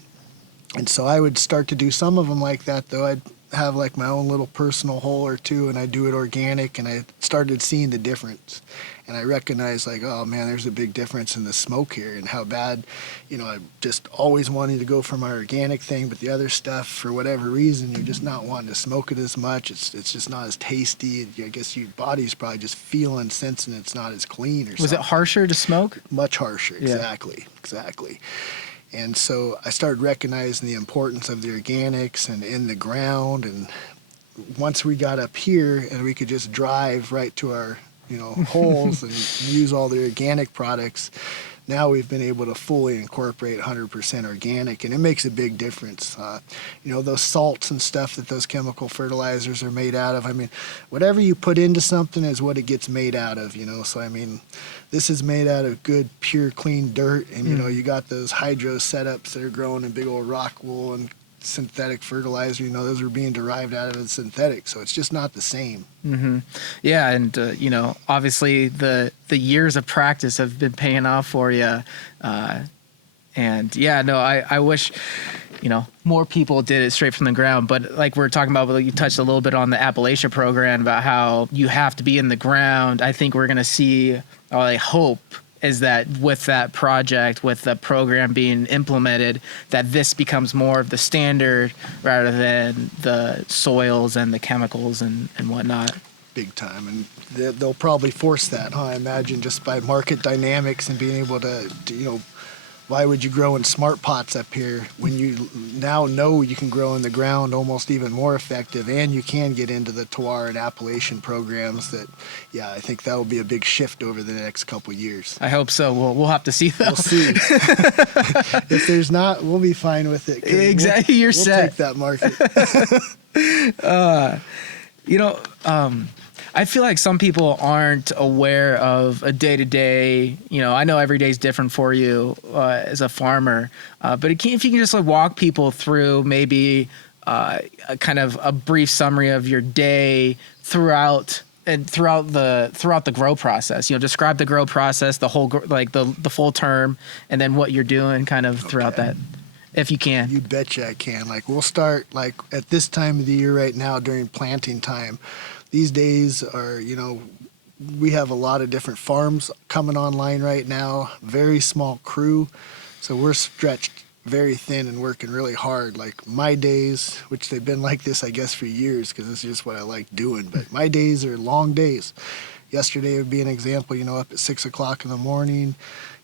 And so I would start to do some of them like that, though. I'd have like my own little personal hole or two, and I'd do it organic, and I started seeing the difference. And I recognized, like, oh man, there's a big difference in the smoke here, and how bad, you know, I just always wanting to go for my organic thing, but the other stuff, for whatever reason, you're just not wanting to smoke it as much. It's just not as tasty. I guess your body's probably just feeling, sensing it's not as clean or something. Was it harsher to smoke? Much harsher, Yeah. exactly. And so I started recognizing the importance of the organics and in the ground. And once we got up here and we could just drive right to our, you know, holes and use all the organic products, now we've been able to fully incorporate 100% organic, and it makes a big difference. You know, those salts and stuff that those chemical fertilizers are made out of, I mean, whatever you put into something is what it gets made out of, you know. So, I mean, this is made out of good, pure, clean dirt, and, you know, you got those hydro setups that are growing in big old rock wool and synthetic fertilizer, you know, those are being derived out of a synthetic, so it's just not the same. Mm-hmm. Yeah, and you know, obviously the years of practice have been paying off for you, and yeah, no, I wish, you know, more people did it straight from the ground. But like we're talking about, you touched a little bit on the Appalachia program about how you have to be in the ground. I think we're going to see, or I hope, is that with that project, with the program being implemented, that this becomes more of the standard rather than the soils and the chemicals and whatnot. Big time. And they'll probably force that, huh? I imagine, just by market dynamics and being able to, you know, why would you grow in smart pots up here when you now know you can grow in the ground almost even more effective, and you can get into the terroir and appellation programs that, yeah, I think that will be a big shift over the next couple of years. I hope so. We'll have to see though. We'll see. If there's not, we'll be fine with it. Exactly. You're we'll set. Take that market. I feel like some people aren't aware of a day-to-day, I know every day is different for you as a farmer, but if you can just like walk people through maybe a kind of a brief summary of your day throughout the grow process, describe the grow process, the whole, like the full term, and then what you're doing kind of throughout that, if you can. You betcha I can. Like we'll start like at this time of the year right now during planting time. These days are, we have a lot of different farms coming online right now, very small crew. So we're stretched very thin and working really hard. Like my days, which they've been like this, I guess, for years, because it's just what I like doing. But my days are long days. Yesterday would be an example, up at 6 o'clock in the morning,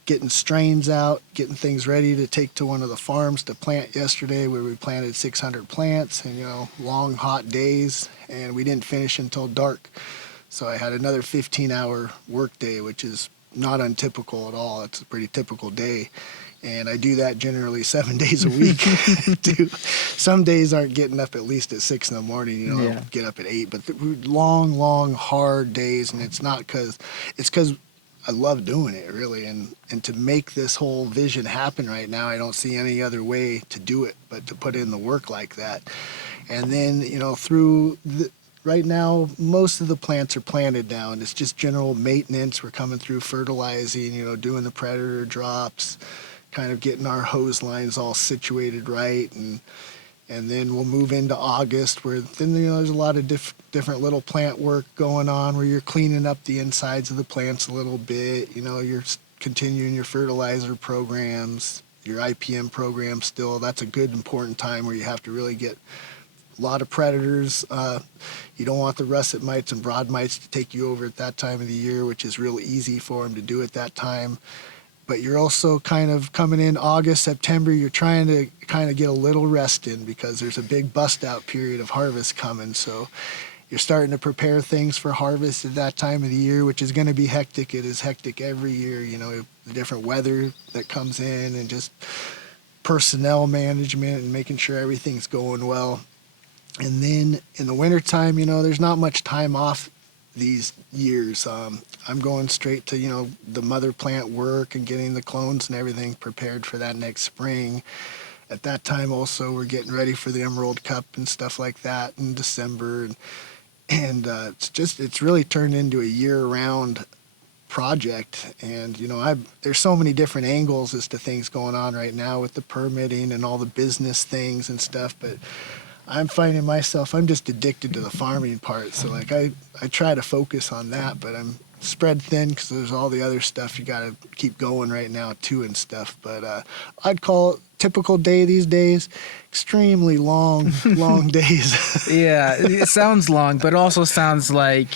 getting strains out, getting things ready to take to one of the farms to plant yesterday, where we planted 600 plants and, long, hot days, and we didn't finish until dark. So I had another 15-hour work day, which is not untypical at all. It's a pretty typical day. And I do that generally 7 days a week. Some days aren't getting up at least at 6 in the morning, I'll get up at 8, but long, hard days. And it's because I love doing it, really, and to make this whole vision happen right now, I don't see any other way to do it but to put in the work like that. And then, right now, most of the plants are planted now, and it's just general maintenance. We're coming through fertilizing, doing the predator drops, kind of getting our hose lines all situated right, and then we'll move into August, where then there's a lot of different little plant work going on, where you're cleaning up the insides of the plants a little bit. You're continuing your fertilizer programs, your IPM program still. That's a good, important time where you have to really get a lot of predators. You don't want the russet mites and broad mites to take you over at that time of the year, which is real easy for them to do at that time. But you're also kind of coming in August, September, you're trying to kind of get a little rest in, because there's a big bust out period of harvest coming. So you're starting to prepare things for harvest at that time of the year, which is going to be hectic. It is hectic every year, the different weather that comes in, and just personnel management and making sure everything's going well. And then in the wintertime, there's not much time off these years. I'm going straight to, the mother plant work and getting the clones and everything prepared for that next spring. At that time also, we're getting ready for the Emerald Cup and stuff like that in December. And it's really turned into a year-round project. And, there's so many different angles as to things going on right now with the permitting and all the business things and stuff, but I'm finding myself, I'm just addicted to the farming part. So like I try to focus on that, but I'm spread thin because there's all the other stuff you got to keep going right now too and stuff. But I'd call it typical day these days, extremely long days. Yeah, it sounds long, but it also sounds like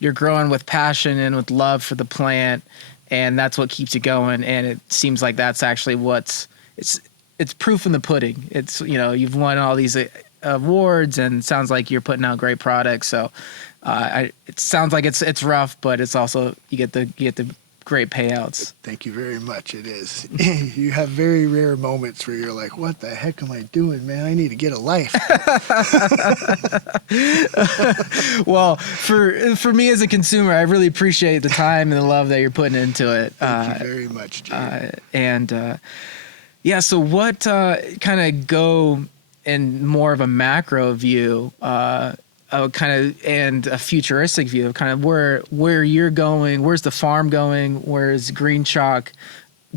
you're growing with passion and with love for the plant, and that's what keeps you going. And it seems like that's actually it's proof in the pudding. It's, you've won all these awards, and it sounds like you're putting out great products. So it sounds like it's rough, but it's also you get the great payouts. Thank you very much. It is. You have very rare moments where you're like, what the heck am I doing, man? I need to get a life. Well, for me as a consumer, I really appreciate the time and the love that you're putting into it. Thank you very much, Jared. So what kind of go in more of a macro view, and a futuristic view of kind of where you're going, where's the farm going, where's Greenshock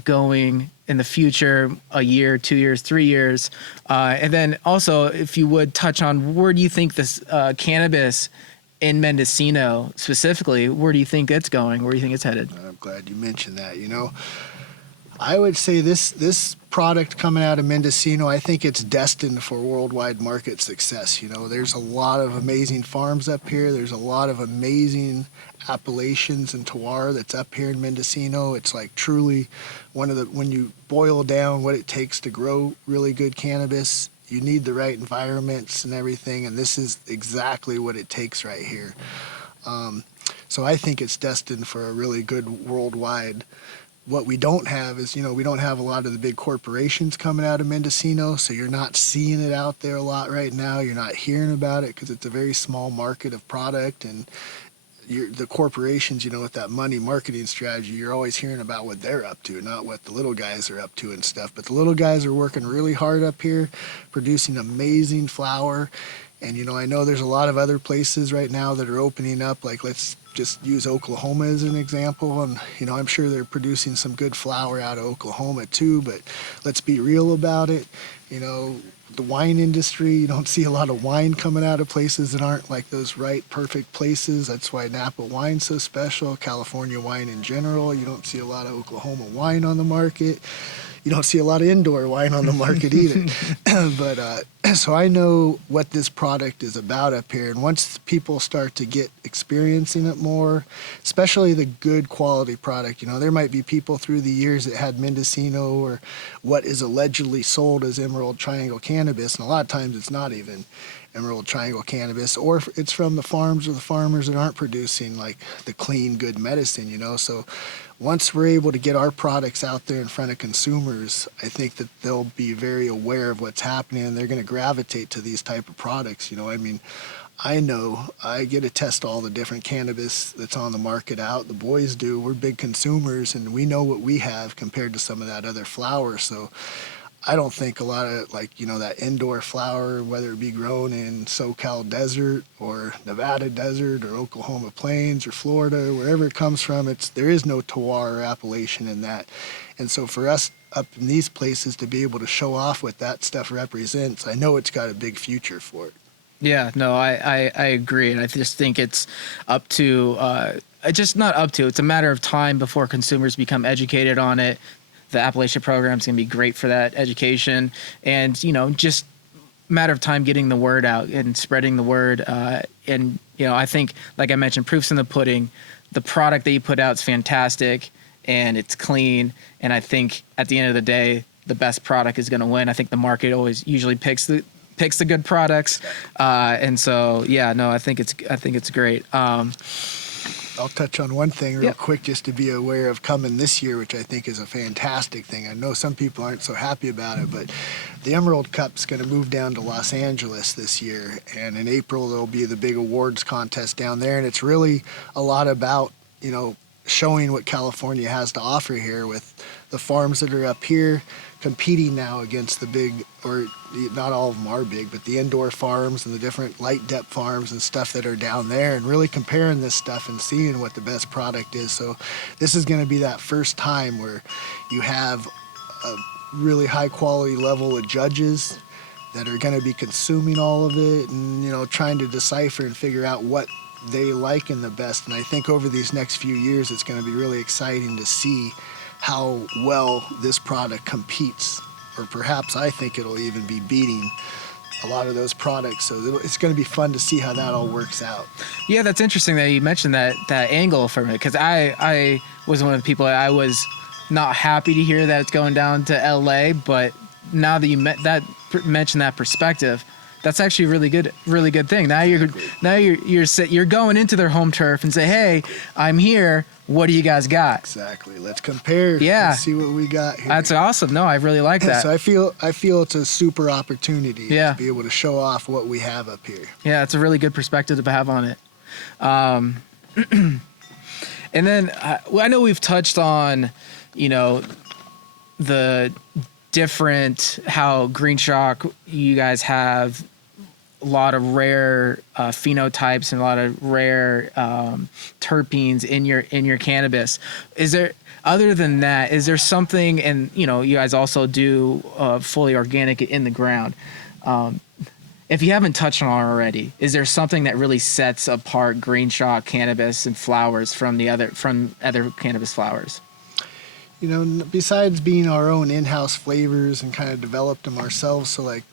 going in the future, a year, 2 years, 3 years, and then also if you would touch on where do you think this cannabis in Mendocino specifically, where do you think it's going? Where do you think it's headed? I'm glad you mentioned that. I would say this product coming out of Mendocino, I think it's destined for worldwide market success. You know, there's a lot of amazing farms up here. There's a lot of amazing appellations and terroir that's up here in Mendocino. It's like truly one of the, when you boil down what it takes to grow really good cannabis, you need the right environments and everything, and this is exactly what it takes right here. So I think it's destined for a really good worldwide. What we don't have is, you know, we don't have a lot of the big corporations coming out of Mendocino, so you're not seeing it out there a lot right now. You're not hearing about it because it's a very small market of product, and the corporations, you know, with that money marketing strategy, you're always hearing about what they're up to, not what the little guys are up to and stuff. But the little guys are working really hard up here, producing amazing flower. And, you know, I know there's a lot of other places right now that are opening up, like let's just use Oklahoma as an example. And, you know, I'm sure they're producing some good flower out of Oklahoma too, but let's be real about it. You know, the wine industry, you don't see a lot of wine coming out of places that aren't like those right, perfect places. That's why Napa wine's so special, California wine in general. You don't see a lot of Oklahoma wine on the market. You don't see a lot of indoor wine on the market either. But so I know what this product is about up here. And once people start to get experiencing it more, especially the good quality product, you know, there might be people through the years that had Mendocino or what is allegedly sold as Emerald Triangle cannabis. And a lot of times it's not even Emerald Triangle cannabis, or it's from the farms or the farmers that aren't producing like the clean, good medicine, you know. So once we're able to get our products out there in front of consumers, I think that they'll be very aware of what's happening, and they're going to gravitate to these type of products. You know, I mean, I know I get to test all the different cannabis that's on the market out. The boys do. We're big consumers, and we know what we have compared to some of that other flower. So I don't think a lot of, like, you know, that indoor flower, whether it be grown in SoCal desert or Nevada desert or Oklahoma plains or Florida, wherever it comes from, there is no terroir or appellation in that. And so for us up in these places to be able to show off what that stuff represents, I know it's got a big future for it. Yeah, no, I agree. And I just think it's up to, just not up to, it's a matter of time before consumers become educated on it. The Appalachian program is going to be great for that education, and, you know, just matter of time getting the word out and spreading the word. And, you know, I think, like I mentioned, proof's in the pudding. The product that you put out is fantastic and it's clean. And I think at the end of the day, the best product is going to win. I think the market always usually picks the good products. And so, yeah, no, I think it's great. I'll touch on one thing real quick just to be aware of coming this year, which I think is a fantastic thing. I know some people aren't so happy about it, but the Emerald Cup's going to move down to Los Angeles this year. And in April, there'll be the big awards contest down there. And it's really a lot about, you know, showing what California has to offer here with the farms that are up here competing now against the big, or not all of them are big, but the indoor farms and the different light depth farms and stuff that are down there, and really comparing this stuff and seeing what the best product is. So this is going to be that first time where you have a really high quality level of judges that are going to be consuming all of it and, you know, trying to decipher and figure out what they like in the best. And I think over these next few years, it's going to be really exciting to see how well this product competes, or perhaps I think it'll even be beating a lot of those products. So it's going to be fun to see how that all works out. Yeah, that's interesting that you mentioned that angle from it, because I was one of the people, I was not happy to hear that it's going down to LA, but now that you mentioned that perspective, that's actually a really good thing. Now you're going into their home turf and say, hey, I'm here. What do you guys got? Exactly. Let's compare. Yeah. Let's see what we got here. That's awesome. No, I really like that. So I feel it's a super opportunity to be able to show off what we have up here. Yeah, it's a really good perspective to have on it. And then I know we've touched on, you know, the different, how Greenshock, you guys have a lot of rare phenotypes and a lot of rare terpenes in your cannabis. Is there, other than that, is there something, and, you know, you guys also do fully organic in the ground. If you haven't touched on it already, is there something that really sets apart Greenshock cannabis and flowers from other cannabis flowers? besides being our own in-house flavors and kind of developed them ourselves, so like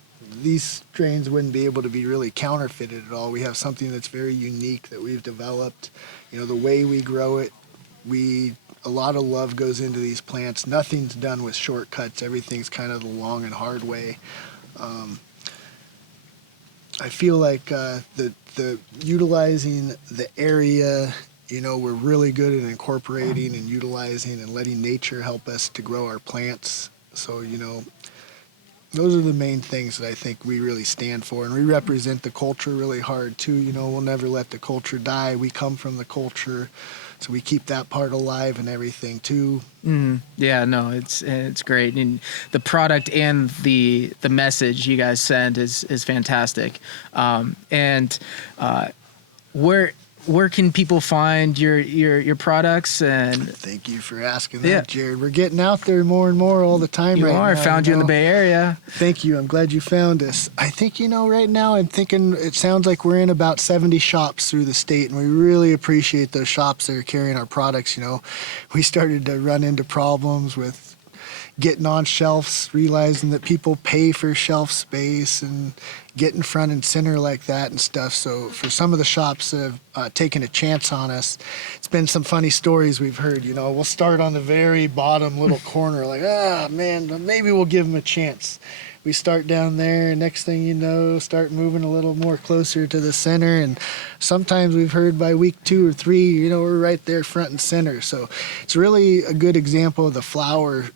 these strains wouldn't be able to be really counterfeited at all. We have something that's very unique that we've developed. The way we grow it, a lot of love goes into these plants. Nothing's done with shortcuts. Everything's kind of the long and hard way. I feel like the utilizing the area, we're really good at incorporating and utilizing and letting nature help us to grow our plants. So, those are the main things that I think we really stand for, and we represent the culture really hard too. We'll never let the culture die. We come from the culture, so we keep that part alive and everything too. Yeah, no, it's great, and the product and the message you guys send is fantastic. Where can people find your products? And thank you for asking that, Jared. We're getting out there more and more all the time. I found you in the Bay Area. Thank you. I'm glad you found us. I think, right now I'm thinking it sounds like we're in about 70 shops through the state, and we really appreciate those shops that are carrying our products. We started to run into problems with getting on shelves, realizing that people pay for shelf space and getting front and center like that and stuff. So for some of the shops that have taken a chance on us, it's been some funny stories we've heard. We'll start on the very bottom little corner, like, man, maybe we'll give them a chance. We start down there, and next thing you know, start moving a little more closer to the center. And sometimes we've heard by week 2 or 3, we're right there front and center. So it's really a good example of the flower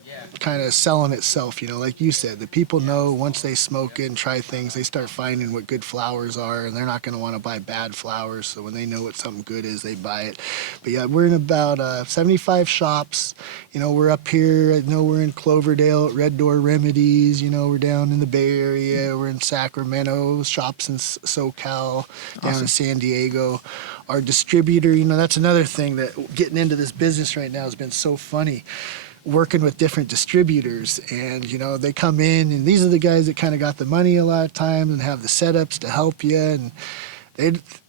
kind of selling itself. Like you said, the people know once they smoke it and try things, they start finding what good flowers are, and they're not going to want to buy bad flowers. So when they know what something good is, they buy it. But yeah, we're in about 75 shops. We're up here. I know we're in Cloverdale at Red Door Remedies. We're down in the Bay Area. We're in Sacramento, shops in SoCal, down in San Diego. Our distributor, that's another thing that getting into this business right now has been so funny. Working with different distributors, and they come in, and these are the guys that kind of got the money a lot of times and have the setups to help you, and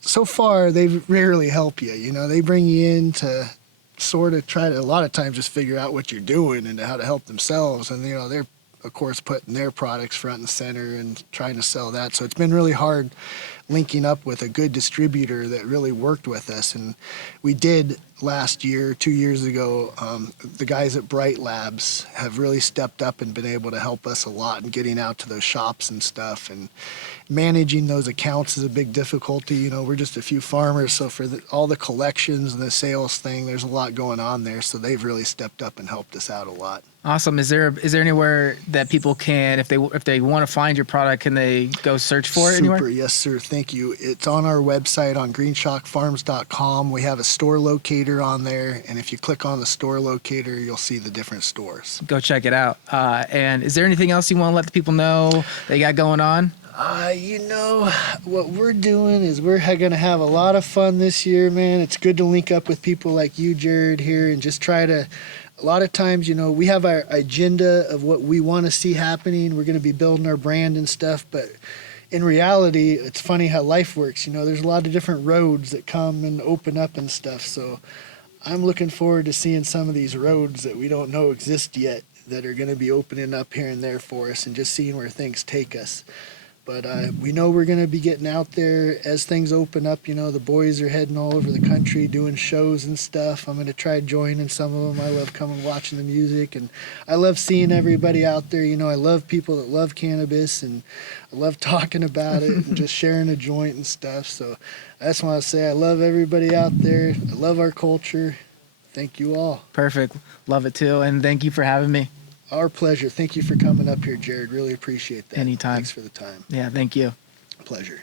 so far they rarely help you. They bring you in to sort of try to a lot of times just figure out what you're doing and how to help themselves, and they're of course putting their products front and center and trying to sell that. So it's been really hard linking up with a good distributor that really worked with us. And we did last year, 2 years ago. The guys at Bright Labs have really stepped up and been able to help us a lot in getting out to those shops and stuff, and managing those accounts is a big difficulty. We're just a few farmers, so for all the collections and the sales thing, there's a lot going on there, so they've really stepped up and helped us out a lot. Awesome. Is there anywhere that people can, if they want to find your product, can they go search for it anywhere? Super. Yes, sir. Thank you. It's on our website on greenshockfarms.com. We have a store locator on there, and if you click on the store locator, you'll see the different stores. Go check it out. And is there anything else you want to let the people know they got going on? What we're doing is we're going to have a lot of fun this year, man. It's good to link up with people like you, Jared, here, and just try to, a lot of times, we have our agenda of what we want to see happening. We're going to be building our brand and stuff, but in reality, it's funny how life works. There's a lot of different roads that come and open up and stuff. So I'm looking forward to seeing some of these roads that we don't know exist yet that are going to be opening up here and there for us, and just seeing where things take us. But we know we're going to be getting out there as things open up. The boys are heading all over the country doing shows and stuff. I'm going to try joining some of them. I love coming watching the music, and I love seeing everybody out there. I love people that love cannabis, and I love talking about it and just sharing a joint and stuff. So I just want to say I love everybody out there. I love our culture. Thank you all. Perfect. Love it too. And thank you for having me. Our pleasure. Thank you for coming up here, Jared. Really appreciate that. Anytime. Thanks for the time. Yeah, thank you. Pleasure.